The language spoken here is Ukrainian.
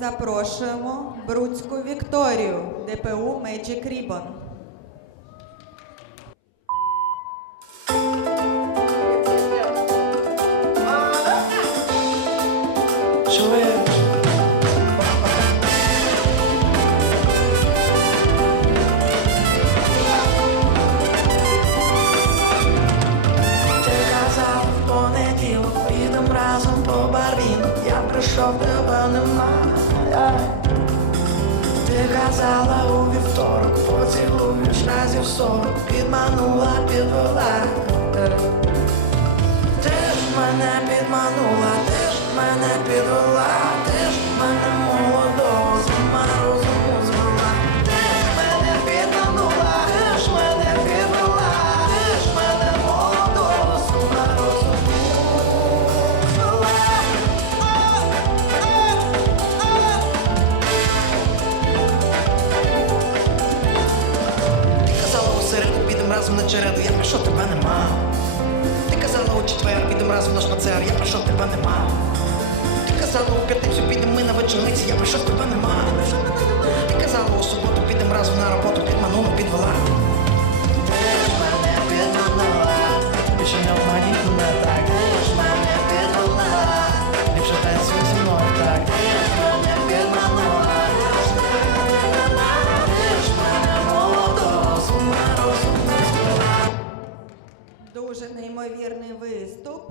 запрошуємо Бруцьку Вікторію, ДПУ Magic Ribbon. Прийшов, тебе немає. Ти казала у вівторок, поцілуєш разів сорок Підманула, підвела. Ти ж мене підманула, ти ж мене підвела, разом на череду, я прийшов, тебе нема. Ти казала у четвер, підем разом на шпацер, я прийшов, тебе нема. Ти казала у п'ятницю, підемо ми на вечорниці, я прийшов, тебе нема. Ти казала у суботу, підемо разом на роботу, підемо дуже неймовірний виступ.